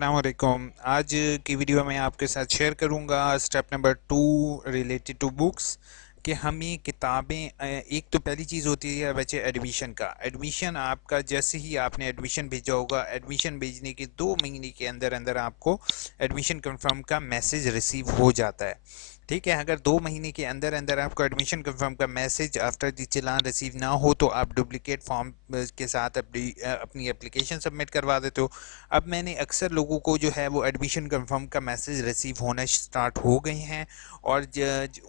अस्सलामुअलैकुम। आज की वीडियो में आपके साथ शेयर करूंगा step number 2 related to books कि हमें किताबें एक तो पहली चीज़ होती है बच्चे एडमिशन का। एडमिशन आपका जैसे ही आपने एडमिशन भेजा होगा, एडमिशन भेजने के 2 महीने के अंदर अंदर आपको एडमिशन कंफर्म का मैसेज रिसीव हो जाता है। ठीक है, अगर 2 महीने के अंदर अंदर आपको एडमिशन कंफर्म का message after the challan receive ना हो तो आप डुप्लीकेट फॉर्म के साथ अपनी एप्लीकेशन सबमिट करवा देते हो। अब मैंने अक्सर लोगों को जो है वो एडमिशन कंफर्म का मैसेज रिसीव होना स्टार्ट हो गए हैं और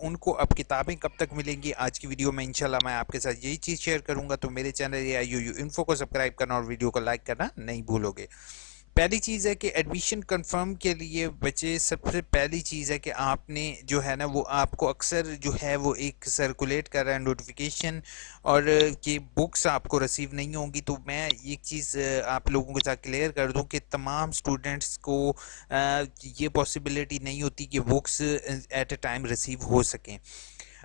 उनको अब किताबें कब तक मिलेंगी, आज की वीडियो में इंशाल्लाह मैं आपके साथ यही चीज़ शेयर करूंगा। तो मेरे चैनल या यू इन्फो को सब्सक्राइब करना और वीडियो को लाइक करना नहीं भूलोगे। पहली चीज़ है कि एडमिशन कंफर्म के लिए बच्चे सबसे पहली चीज़ है कि आपने जो है ना वो आपको अक्सर जो है वो एक सर्कुलेट कर रहा है नोटिफिकेशन और कि बुक्स आपको रिसीव नहीं होंगी। तो मैं एक चीज़ आप लोगों के साथ क्लियर कर दूं कि तमाम स्टूडेंट्स को ये पॉसिबिलिटी नहीं होती कि books at a time receive हो सकें।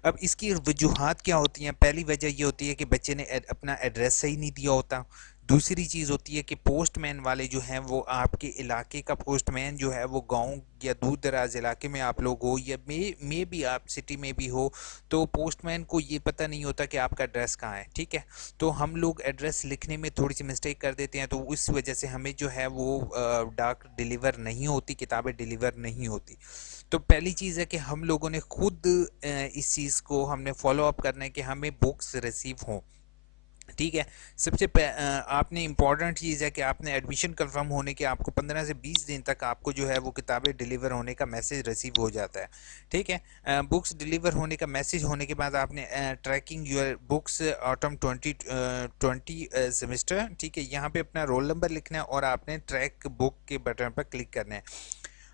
अब इसकी वजूहात क्या होती हैं? पहली वजह ये होती है कि बच्चे ने अपना एड्रेस सही नहीं दिया होता। दूसरी चीज़ होती है कि पोस्टमैन वाले जो हैं वो आपके इलाके का पोस्टमैन जो है वो गांव या दूर दराज इलाके में आप लोग हो या मे भी आप सिटी में भी हो, तो पोस्टमैन को ये पता नहीं होता कि आपका एड्रेस कहाँ है। ठीक है, तो हम लोग एड्रेस लिखने में थोड़ी सी मिस्टेक कर देते हैं, तो उस वजह से हमें जो है वो डाक डिलीवर नहीं होती, किताबें डिलीवर नहीं होती। तो पहली चीज़ है कि हम लोगों ने खुद इस चीज़ को हमने फॉलो अप करना है कि हमें बुक्स रिसीव हों। ठीक है, आपने इम्पॉर्टेंट चीज़ है कि आपने एडमिशन कंफर्म होने के आपको 15 से 20 दिन तक आपको जो है वो किताबें डिलीवर होने का मैसेज रिसीव हो जाता है। ठीक है, बुक्स डिलीवर होने का मैसेज होने के बाद आपने trekking your books autumn 2020 semester, ठीक है, यहाँ पे अपना रोल नंबर लिखना है और आपने ट्रैक बुक के बटन पर क्लिक करना है।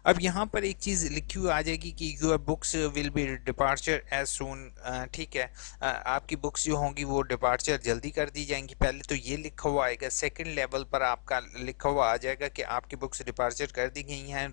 अब यहाँ पर एक चीज़ लिखी हुई आ जाएगी कि your books will be departure as soon. ठीक है, आपकी बुक्स जो होंगी वो डिपार्चर जल्दी कर दी जाएंगी। पहले तो ये लिखा हुआ आएगा, सेकंड लेवल पर आपका लिखा हुआ आ जाएगा कि आपकी बुक्स डिपार्चर कर दी गई हैं,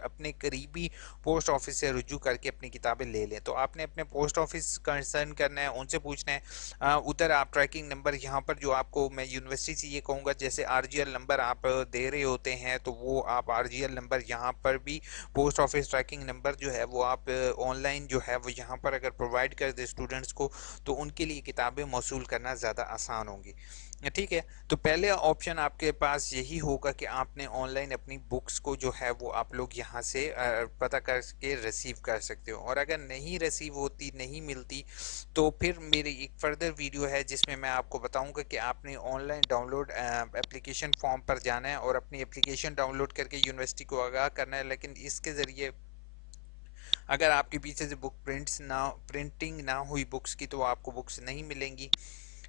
अपने करीबी पोस्ट ऑफिस से रुजू करके अपनी किताबें ले लें। तो आपने अपने पोस्ट ऑफिस कंसर्न करना है, उनसे पूछना है। उधर आप ट्रैकिंग नंबर यहाँ पर जो आपको मैं यूनिवर्सिटी से ये कहूँगा, जैसे आरजीएल नंबर आप दे रहे होते हैं तो वो आप आरजीएल नंबर यहाँ पर भी पोस्ट ऑफिस ट्रैकिंग नंबर जो है वो आप ऑनलाइन जो है वो यहाँ पर अगर प्रोवाइड कर दे स्टूडेंट्स को तो उनके लिए किताबें मौसूल करना ज़्यादा आसान होंगी। ठीक है, तो पहले ऑप्शन आपके पास यही होगा कि आपने ऑनलाइन अपनी बुक्स को जो है वो आप लोग यहाँ से पता करके रिसीव कर सकते हो। और अगर नहीं रिसीव होती, नहीं मिलती, तो फिर मेरी एक फर्दर वीडियो है जिसमें मैं आपको बताऊंगा कि आपने ऑनलाइन डाउनलोड एप्लीकेशन फॉर्म पर जाना है और अपनी एप्लीकेशन डाउनलोड करके यूनिवर्सिटी को आगाह करना है। लेकिन इसके ज़रिए अगर आपके पीछे से प्रिंटिंग ना हुई बुक्स की तो आपको बुक्स नहीं मिलेंगी।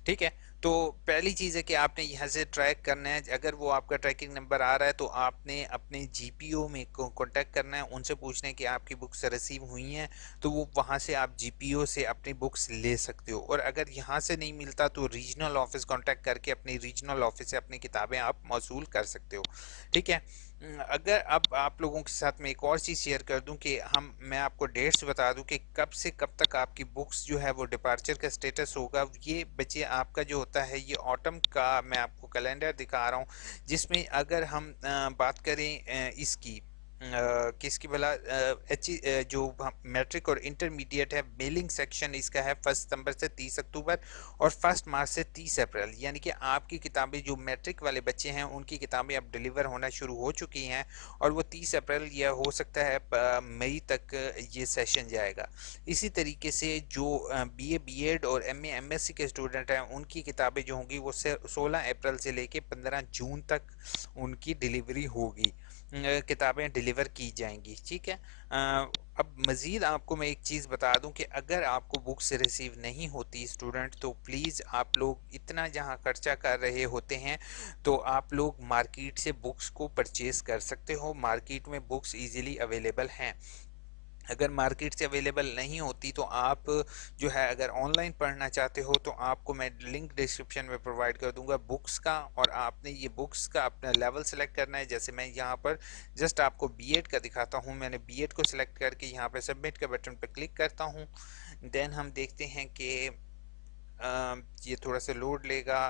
ठीक है, तो पहली चीज़ है कि आपने यहाँ से ट्रैक करना है। अगर वो आपका ट्रैकिंग नंबर आ रहा है तो आपने अपने जीपीओ में कांटेक्ट करना है, उनसे पूछना है कि आपकी बुक्स रिसीव हुई हैं, तो वो वहाँ से आप जीपीओ से अपनी बुक्स ले सकते हो। और अगर यहाँ से नहीं मिलता तो रीजनल ऑफिस कांटेक्ट करके अपनी रीजनल ऑफिस से अपनी किताबें आप मौसूल कर सकते हो। ठीक है, अगर अब आप लोगों के साथ मैं एक और चीज़ शेयर कर दूं कि मैं आपको डेट्स बता दूं कि कब से कब तक आपकी बुक्स जो है वो डिपार्चर का स्टेटस होगा। ये बच्चे आपका जो होता है ये ऑटम का मैं आपको कैलेंडर दिखा रहा हूँ, जिसमें अगर हम बात करें इसकी किसकी भला जो मैट्रिक और इंटरमीडिएट है, मेलिंग सेक्शन इसका है 1 सितंबर से 30 अक्टूबर और 1 मार्च से 30 अप्रैल। यानी कि आपकी किताबें जो मैट्रिक वाले बच्चे हैं उनकी किताबें अब डिलीवर होना शुरू हो चुकी हैं और वो 30 अप्रैल या हो सकता है मई तक ये सेशन जाएगा। इसी तरीके से जो बीए बीएड और एमए एमएससी के स्टूडेंट हैं उनकी किताबें जो होंगी वो 16 अप्रैल से लेके 15 जून तक उनकी डिलीवरी होगी, किताबें डिलीवर की जाएंगी। ठीक है, अब मज़ीद आपको मैं एक चीज़ बता दूं कि अगर आपको बुक्स रिसीव नहीं होती स्टूडेंट, तो प्लीज़ आप लोग इतना जहां खर्चा कर रहे होते हैं तो आप लोग मार्केट से बुक्स को परचेज़ कर सकते हो। मार्केट में बुक्स इजीली अवेलेबल हैं। अगर मार्केट से अवेलेबल नहीं होती तो आप जो है अगर ऑनलाइन पढ़ना चाहते हो तो आपको मैं लिंक डिस्क्रिप्शन में प्रोवाइड कर दूंगा बुक्स का, और आपने ये बुक्स का अपना लेवल सेलेक्ट करना है। जैसे मैं यहाँ पर जस्ट आपको बीएड का दिखाता हूँ, मैंने बीएड को सिलेक्ट करके यहाँ पर सबमिट के बटन पर क्लिक करता हूँ। देन हम देखते हैं कि ये थोड़ा सा लोड लेगा।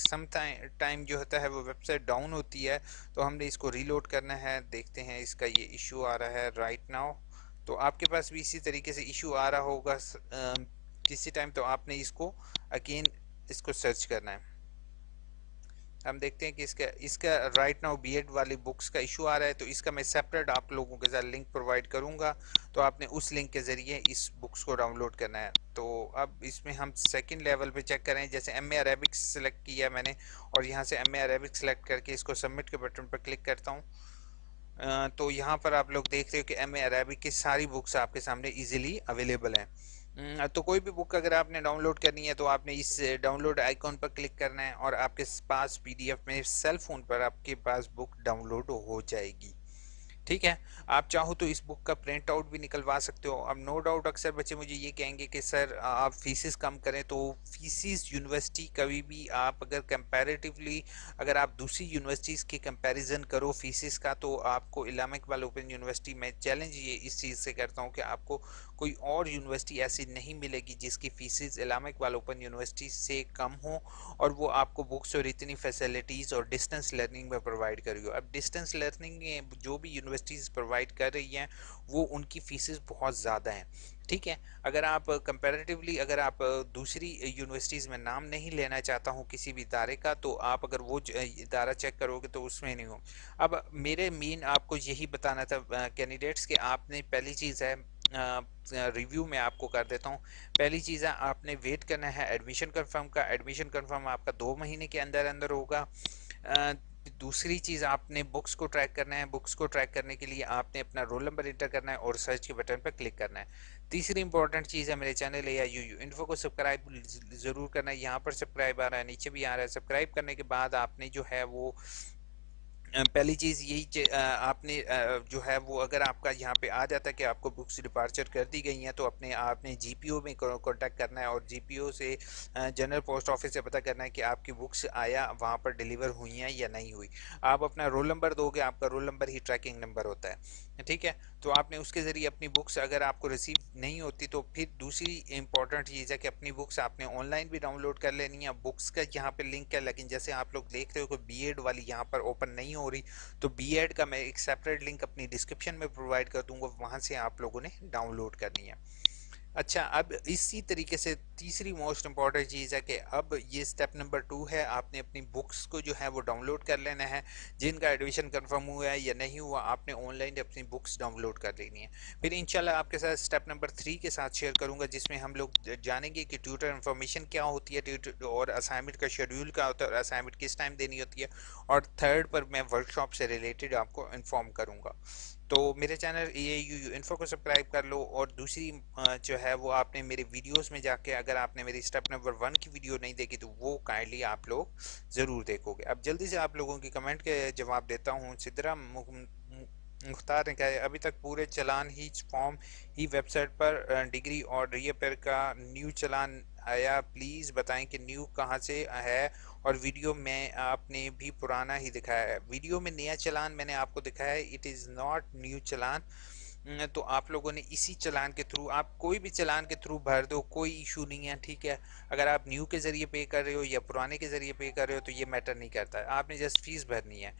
सम टाइम जो होता है वो वेबसाइट डाउन होती है, तो हमने इसको रीलोड करना है। देखते हैं इसका ये इशू आ रहा है राइट नाउ। तो आपके पास भी इसी तरीके से इशू आ रहा होगा किसी टाइम, तो आपने इसको अगेन इसको सर्च करना है। हम देखते हैं कि इसका इसका राइट नाउ बीएड वाली बुक्स का इशू आ रहा है, तो इसका मैं सेपरेट आप लोगों के साथ लिंक प्रोवाइड करूंगा, तो आपने उस लिंक के ज़रिए इस बुक्स को डाउनलोड करना है। तो अब इसमें हम सेकंड लेवल पे चेक करें, जैसे एम ए अरेबिक्स सेलेक्ट किया मैंने, और यहाँ से एम ए अरेबिक्स सेलेक्ट करके इसको सबमिट के बटन पर क्लिक करता हूँ। तो यहाँ पर आप लोग देख रहे हो कि एम ए अरेबिक की सारी बुक्स आपके सामने इजीली अवेलेबल हैं। तो कोई भी बुक अगर आपने डाउनलोड करनी है तो आपने इस डाउनलोड आइकॉन पर क्लिक करना है, और आपके पास पीडीएफ में सेल फोन पर आपके पास बुक डाउनलोड हो जाएगी। ठीक है। आप चाहो तो इस बुक का प्रिंट आउट भी निकलवा सकते हो। अब नो डाउट अक्सर बच्चे मुझे ये कहेंगे कि सर आप फीसिस कम करें, तो फीसिस यूनिवर्सिटी कभी भी आप अगर कंपैरेटिवली अगर आप दूसरी यूनिवर्सिटीज़ के कंपैरिजन करो फीसिस का, तो आपको इस्लामिक इकबाल ओपन यूनिवर्सिटी में चैलेंज ये इस चीज़ से करता हूँ कि आपको कोई और यूनिवर्सिटी ऐसी नहीं मिलेगी जिसकी fees Islamic Iqbal open university से कम हो, और वो आपको बुक्स और इतनी फैसिलिटीज़ और डिस्टेंस लर्निंग में प्रोवाइड करेगी। अब डिस्टेंस लर्निंग में जो भी यूनिवर्सिटीज़ प्रोवाइड कर रही हैं वो उनकी फीसेस बहुत ज़्यादा हैं। ठीक है। अगर आप कंपैरेटिवली अगर आप दूसरी यूनिवर्सिटीज़ में नाम नहीं लेना चाहता हूँ किसी भी इदारे का, तो आप अगर वो इदारा चेक करोगे तो उसमें नहीं हो। अब मेरे मेन आपको यही बताना था कैंडिडेट्स कि आपने पहली चीज़ है रिव्यू में आपको कर देता हूँ। पहली चीज़ है आपने वेट करना है एडमिशन कंफर्म का। एडमिशन कंफर्म आपका 2 महीने के अंदर अंदर होगा। दूसरी चीज़ आपने बुक्स को ट्रैक करना है। बुक्स को ट्रैक करने के लिए आपने अपना रोल नंबर इंटर करना है और सर्च के बटन पर क्लिक करना है। तीसरी इंपॉर्टेंट चीज़ है मेरे चैनल या यू यू इन्फो को सब्सक्राइब ज़रूर करना है। यहाँ पर सब्सक्राइब आ रहा है, नीचे भी आ रहा है। सब्सक्राइब करने के बाद आपने जो है वो पहली चीज़ यही आपने जो है वो अगर आपका यहाँ पे आ जाता है कि आपको बुक्स डिपार्चर कर दी गई हैं, तो अपने आपने जीपीओ में कांटेक्ट करना है, और जीपीओ से जनरल पोस्ट ऑफिस से पता करना है कि आपकी बुक्स आया वहाँ पर डिलीवर हुई हैं या नहीं हुई। आप अपना रोल नंबर दोगे, आपका रोल नंबर ही ट्रैकिंग नंबर होता है। ठीक है। तो आपने उसके ज़रिए अपनी बुक्स अगर आपको रिसीव नहीं होती, तो फिर दूसरी इंपॉर्टेंट चीज़ है कि अपनी बुक्स आपने ऑनलाइन भी डाउनलोड कर लेनी है। बुक्स का यहाँ पे लिंक है, लेकिन जैसे आप लोग देख रहे हो कि बीएड वाली यहाँ पर ओपन नहीं हो रही, तो बीएड का मैं एक सेपरेट लिंक अपनी डिस्क्रिप्शन में प्रोवाइड कर दूंगा, वहाँ से आप लोगों ने डाउनलोड करनी है। अच्छा, अब इसी तरीके से तीसरी मोस्ट इम्पॉर्टेंट चीज़ है कि अब ये स्टेप नंबर 2 है, आपने अपनी बुक्स को जो है वो डाउनलोड कर लेना है। जिनका एडमिशन कंफर्म हुआ है या नहीं हुआ, आपने ऑनलाइन अपनी बुक्स डाउनलोड कर लेनी है। फिर इंशाल्लाह आपके साथ स्टेप नंबर 3 के साथ शेयर करूंगा, जिसमें हम लोग जानेंगे कि ट्यूटर इन्फॉर्मेशन क्या होती है, ट्यूटर और असाइनमेंट का शेड्यूल क्या होता है, और असाइनमेंट किस टाइम देनी होती है, और थर्ड पर मैं वर्कशॉप से रिलेटेड आपको इन्फॉर्म करूँगा। तो मेरे चैनल ये यू इन्फो को सब्सक्राइब कर लो, और दूसरी जो है वो आपने मेरे वीडियोस में जाके अगर आपने मेरी स्टेप नंबर 1 की वीडियो नहीं देखी तो वो काइंडली आप लोग ज़रूर देखोगे। अब जल्दी से आप लोगों की कमेंट के जवाब देता हूँ। सिद्रा मुख्तार ने कहा है अभी तक पूरे चालान ही फॉर्म ही वेबसाइट पर डिग्री और रीअपेयर का न्यू चालान आया, प्लीज़ बताएं कि न्यू कहाँ से है, और वीडियो में आपने भी पुराना ही दिखाया है। वीडियो में नया चालान मैंने आपको दिखाया है, इट इज़ नॉट न्यू चालान। तो आप लोगों ने इसी चालान के थ्रू, आप कोई भी चालान के थ्रू भर दो, कोई इशू नहीं है। ठीक है। अगर आप न्यू के ज़रिए पे कर रहे हो या पुराने के ज़रिए पे कर रहे हो तो ये मैटर नहीं करता, आपने जस्ट फीस भरनी है।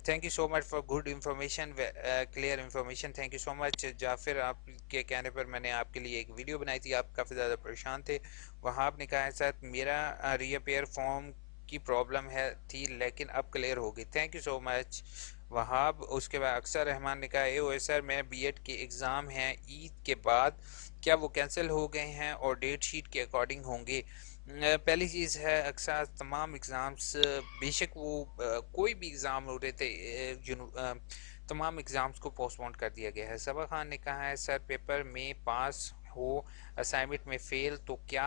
Thank you so much for good information, clear information. Thank you so much Jafir, आपके कहने पर मैंने आपके लिए एक वीडियो बनाई थी, आप काफ़ी ज़्यादा परेशान थे। वहाँ आपने कहा है सर मेरा रीअपेयर फॉर्म की प्रॉब्लम है थी लेकिन अब क्लियर हो गई, thank you so much Wahab. उसके बाद अक्सर रहमान ने कहा ए ओ सर मेरे बीएड के एग्ज़ाम हैं ईद के बाद, क्या वो कैंसिल हो गए हैं और डेट शीट के अकॉर्डिंग होंगे? पहली चीज़ है अक्सर तमाम एग्ज़ाम्स बेशक वो कोई भी एग्ज़ाम हो रहे थे, तमाम एग्ज़ाम्स को पोस्टपोन कर दिया गया है। सबा खान ने कहा है सर पेपर में पास हो असाइनमेंट में फ़ेल तो क्या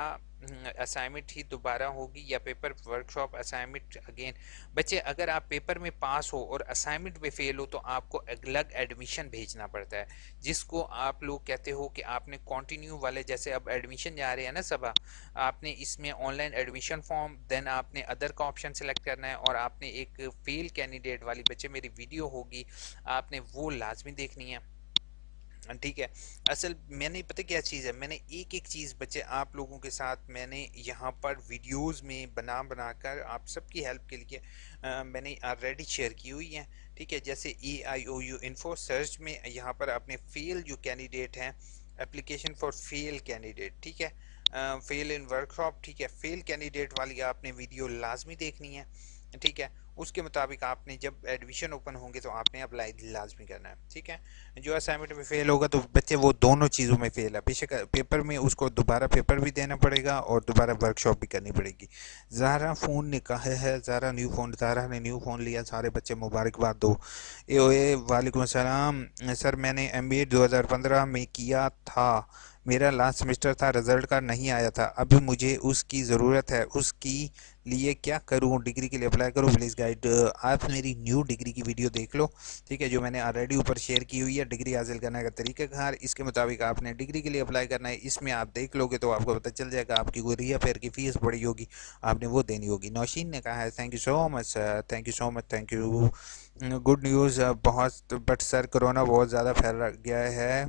असाइनमेंट ही दोबारा होगी या पेपर वर्कशॉप असाइनमेंट अगेन? बच्चे अगर आप पेपर में पास हो और असाइनमेंट में फ़ेल हो तो आपको अलग एडमिशन भेजना पड़ता है, जिसको आप लोग कहते हो कि आपने कंटिन्यू वाले, जैसे अब एडमिशन जा रहे हैं ना सबा, आपने इसमें ऑनलाइन एडमिशन फॉर्म, देन आपने अदर का ऑप्शन सेलेक्ट करना है, और आपने एक फेल कैंडिडेट वाली बच्चे मेरी वीडियो होगी, आपने वो लाजमी देखनी है। ठीक है। असल मैंने पता क्या चीज़ है, मैंने एक एक चीज़ बच्चे आप लोगों के साथ मैंने यहाँ पर वीडियोस में बना बना कर आप सबकी हेल्प के लिए मैंने ऑलरेडी शेयर की हुई है। ठीक है, जैसे AIOU इन्फो सर्च में यहाँ पर अपने फेल जो कैंडिडेट हैं, एप्लीकेशन फॉर फेल कैंडिडेट, ठीक है, फेल इन वर्कशॉप, ठीक है, फेल कैंडिडेट वाली आपने वीडियो लाजमी देखनी है। ठीक है, उसके मुताबिक आपने जब एडमिशन ओपन होंगे तो आपने अप्लाई लाजमी करना है। ठीक है, जो असाइनमेंट में फेल होगा तो बच्चे वो दोनों चीज़ों में फेल है, बेशक पेपर में उसको दोबारा पेपर भी देना पड़ेगा और दोबारा वर्कशॉप भी करनी पड़ेगी। ज़ारा फ़ोन ने कहा है, ज़ारा ने न्यू फ़ोन लिया, सारे बच्चे मुबारकबाद दो। वालेकुम अस्सलाम सर, मैंने MBA 2015 में किया था, मेरा लास्ट सेमेस्टर था, रिज़ल्ट का नहीं आया था, अभी मुझे उसकी ज़रूरत है, उसकी लिए क्या करूं, डिग्री के लिए अप्लाई करूं, प्लीज़ गाइड। आप मेरी न्यू डिग्री की वीडियो देख लो, ठीक है, जो मैंने ऑलरेडी ऊपर शेयर की हुई है, डिग्री हासिल करने का तरीक़ाकार, इसके मुताबिक आपने डिग्री के लिए अप्लाई करना है। इसमें आप देख लोगे तो आपको पता चल जाएगा, आपकी कोई रिया फेयर की फ़ीस पड़ी होगी, आपने वो देनी होगी। नौशीन ने कहा है thank you so much sir, thank you so much, thank you. Good news बहुत, बट सर कोरोना बहुत ज़्यादा फैल गया है,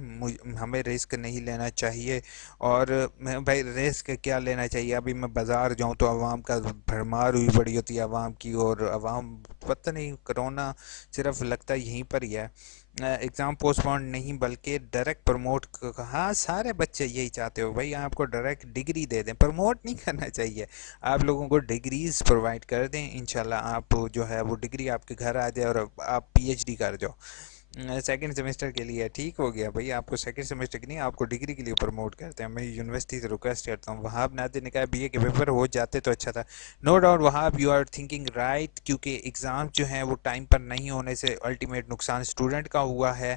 हमें रिस्क नहीं लेना चाहिए। और भाई रिस्क क्या लेना चाहिए, अभी मैं बाज़ार जाऊं तो आवाम का भरमार हुई पड़ी होती है आवाम की, और आवाम पता नहीं कोरोना सिर्फ लगता यहीं पर ही है। एग्ज़ाम पोस्टपोन नहीं बल्कि डायरेक्ट प्रमोट, हाँ सारे बच्चे यही चाहते हो भाई, आपको डायरेक्ट डिग्री दे दें, प्रमोट नहीं करना चाहिए, आप लोगों को डिग्रीज प्रोवाइड कर दें, इंशाल्लाह आप जो है वो डिग्री आपके घर आ जाए और आप PhD कर जाओ। सेकंड सेमेस्टर के लिए ठीक हो गया भाई, आपको सेकंड सेमेस्टर की नहीं, आपको डिग्री के लिए प्रमोट करते हैं। मैं यूनिवर्सिटी से रिक्वेस्ट करता हूँ। वहाब नादिर ने कहा BA के पेपर हो जाते तो अच्छा था। No doubt Wahab, you are thinking right, क्योंकि एग्ज़ाम जो हैं वो टाइम पर नहीं होने से अल्टीमेट नुकसान स्टूडेंट का हुआ है,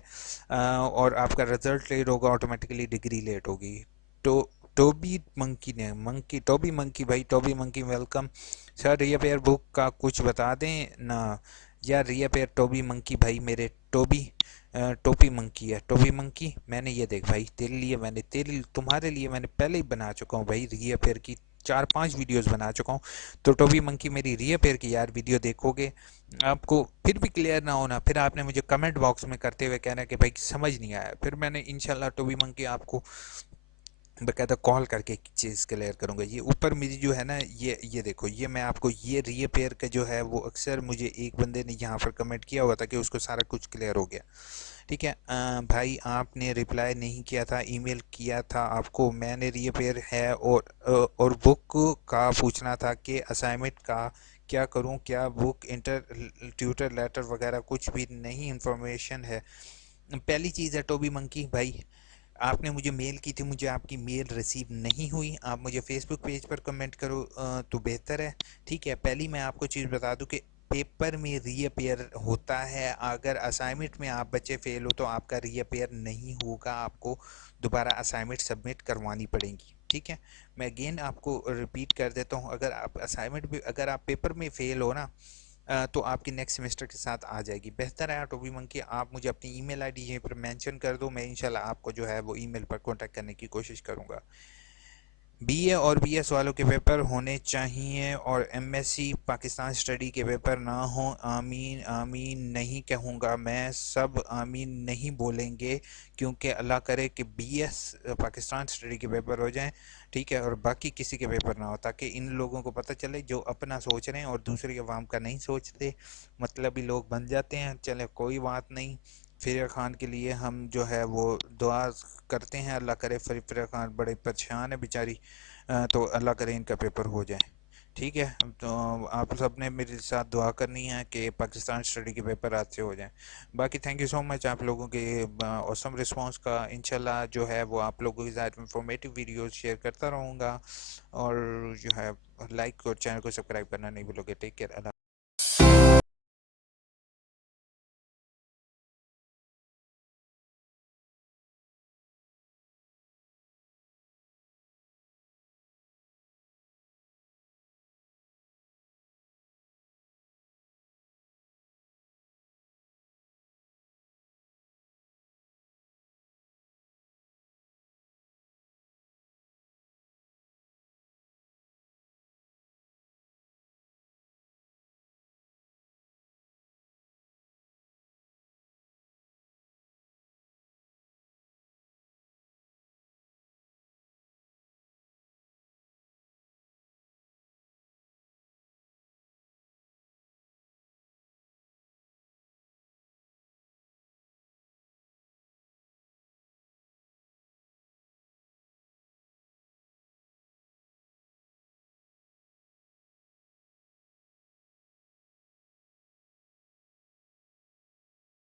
और आपका रिजल्ट लेट होगा, ऑटोमेटिकली डिग्री लेट होगी। तो टोबी मंकी भाई, टोबी मंकी वेलकम। सर रिया बुक का कुछ बता दें ना यार, टोबी मंकी भाई, मेरे टोबी टोपी मंकी है, टोपी मंकी, मैंने ये देख भाई तेरे लिए, मैंने तेरे तुम्हारे लिए मैंने पहले ही बना चुका हूँ भाई, रिया पेयर की 4-5 वीडियोस बना चुका हूँ। तो टोबी मंकी मेरी रिया पेयर की यार वीडियो देखोगे, आपको फिर भी क्लियर ना होना, फिर आपने मुझे कमेंट बॉक्स में करते हुए कहना कि भाई समझ नहीं आया, फिर मैंने इंशाल्लाह टोबी मंकी आपको बकायदा कॉल करके चीज़ क्लियर करूँगा। ये ऊपर मेरी जो है ना, ये देखो, ये मैं आपको ये रीअपेयर का जो है वो अक्सर मुझे एक बंदे ने यहाँ पर कमेंट किया हुआ था कि उसको सारा कुछ क्लियर हो गया। ठीक है, भाई आपने रिप्लाई नहीं किया था, ईमेल किया था आपको, मैंने रीअपेयर है, और बुक का पूछना था कि असाइनमेंट का क्या करूं, क्या बुक इंटर ट्यूटर लेटर वगैरह कुछ भी नहीं इंफॉर्मेशन है। पहली चीज़ है टोबी मंकी भाई, आपने मुझे मेल की थी, मुझे आपकी मेल रिसीव नहीं हुई, आप मुझे फेसबुक पेज पर कमेंट करो तो बेहतर है। ठीक है, पहली मैं आपको चीज़ बता दूं कि पेपर में रीअपेयर होता है, अगर असाइनमेंट में आप बच्चे फेल हो तो आपका रीअपेयर नहीं होगा, आपको दोबारा असाइनमेंट सबमिट करवानी पड़ेगी। ठीक है, मैं अगेन आपको रिपीट कर देता हूँ, अगर आप असाइनमेंट भी, अगर आप पेपर में फेल हो ना, तो आपकी नेक्स्ट सेमेस्टर के साथ आ जाएगी। बेहतर है टोबी मंकी, आप मुझे अपनी ईमेल आईडी यहीं पर मेंशन कर दो, मैं इंशाल्लाह आपको जो है वो ईमेल पर कांटेक्ट करने की कोशिश करूंगा। BA और BS वालों के पेपर होने चाहिए और MSc पाकिस्तान स्टडी के पेपर ना हो। आमीन आमीन नहीं कहूँगा मैं, सब आमीन नहीं बोलेंगे, क्योंकि अल्लाह करे कि BS पाकिस्तान स्टडी के पेपर हो जाएं, ठीक है, और बाकी किसी के पेपर ना हो, ताकि इन लोगों को पता चले जो अपना सोच रहे हैं और दूसरी अवाम का नहीं सोचते, मतलब ही लोग बन जाते हैं। चले कोई बात नहीं, फ़रिया ख़ान के लिए हम जो है वो दुआ करते हैं, अल्लाह करे, फ़रिया ख़ान बड़े परेशान है बेचारी, तो अल्लाह करे इनका पेपर हो जाए। ठीक है, तो आप सब ने मेरे साथ दुआ करनी है कि पाकिस्तान स्टडी के पेपर आज से हो जाएं। बाकी थैंक यू सो मच आप लोगों के ऑसम रिस्पांस का, इंशाल्लाह जो है वो आप लोगों के साथ इंफॉर्मेटिव वीडियोस शेयर करता रहूँगा, और जो है लाइक और चैनल को सब्सक्राइब करना नहीं भूलोगे। Take care.